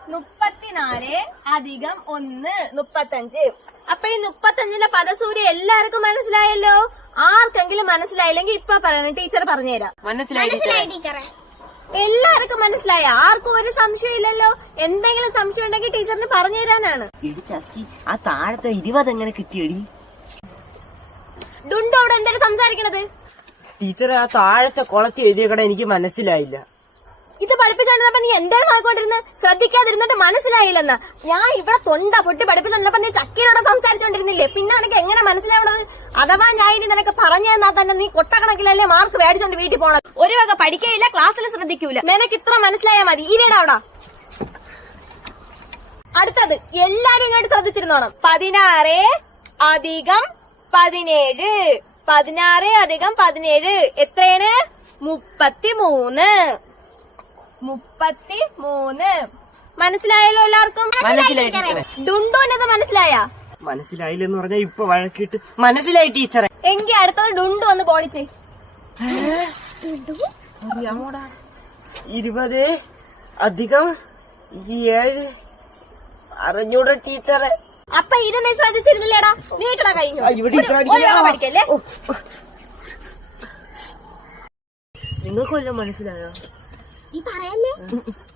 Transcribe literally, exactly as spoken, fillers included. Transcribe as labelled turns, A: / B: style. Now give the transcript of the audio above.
A: മുപ്പത്തിനാല് അധികം ഒന്ന് മുപ്പത്തഞ്ച്. അപ്പൊ ഈ മുപ്പത്തഞ്ചിന്റെ പദസൂര്യ എല്ലാവർക്കും മനസ്സിലായല്ലോ. ആർക്കെങ്കിലും മനസ്സിലായില്ലെങ്കിൽ ഇപ്പൊ പറയണം, ടീച്ചർ പറഞ്ഞുതരാം. എല്ലാവർക്കും മനസ്സിലായ? ആർക്കും ഒരു സംശയം ഇല്ലല്ലോ. എന്തെങ്കിലും സംശയം ഉണ്ടെങ്കിൽ ടീച്ചറിന് പറഞ്ഞു തരാനാണ്.
B: ആ താഴത്തെ ഇരുപത് എങ്ങനെ കിട്ടിയടി?
A: ഡുണ്ടോട് എന്താണ് സംസാരിക്കണത്?
B: ടീച്ചർ, ആ താഴത്തെ കുളത്തിൽ എഴുതിയക്കട എനിക്ക് മനസ്സിലായില്ല.
A: ഇത് പഠിപ്പിച്ചോണ്ടിരുന്നപ്പോ നീ എന്താണ് നോക്കിക്കൊണ്ടിരുന്നത്? ശ്രദ്ധിക്കാതിരുന്നിട്ട് മനസ്സിലായില്ലെന്ന്. ഞാൻ ഇവിടെ തൊണ്ട പൊട്ടി പഠിപ്പിച്ചോണ്ടിരുന്നപ്പോ നീ ചക്കീരോടെ സംസാരിച്ചോണ്ടിരുന്നില്ലേ? പിന്നെ നിനക്ക് എങ്ങനെ മനസ്സിലാവണത്? അഥവാ ഞാൻ ഇനി നിനക്ക് പറഞ്ഞു തന്നാൽ തന്നെ നീ കൊട്ടക്കണക്കിലല്ലേ മാർക്ക് മേടിച്ചോണ്ട് വീട്ടിൽ പോണത്. ഒരു വക പഠിക്കയില്ല, ക്ലാസ്സിൽ ശ്രദ്ധിക്കൂല. നിനക്ക് ഇത്ര മനസ്സിലായാൽ മതി. ഇരിയടാ അവിടെ. അടുത്തത് എല്ലാരും ഇങ്ങോട്ട് ശ്രദ്ധിച്ചിരുന്നോണം. പതിനാറ് അധികം പതിനേഴ്. പതിനാറ് അധികം പതിനേഴ് എത്രയാണ്? മുപ്പത്തിമൂന്ന്. മുപ്പത്തി മൂന്ന്. മനസ്സിലായല്ലോ എല്ലാവർക്കും? ഡുണ്ടോന്നത് മനസ്സിലായ?
B: മനസ്സിലായില്ലെന്ന് പറഞ്ഞാൽ ഇപ്പൊ വഴക്കിട്ട് മനസ്സിലായി ടീച്ചറെ.
A: എങ്കി അടുത്തത് ഡുണ്ടു ഒന്ന് പോടിച്ച്.
B: ഇരുപത് അധികം ഏഴ് അറിഞ്ഞൂടെ ടീച്ചറെ.
A: അപ്പൊ ഇരുന്ന് ശ്രദ്ധിച്ചിരുന്നില്ലേടാ? നീട്ടടാ കഴിഞ്ഞു. പഠിക്കല്ലേ?
B: നിങ്ങൾക്ക് വല്ലതും മനസ്സിലായോ?
A: ഈ പറയല്ലേ?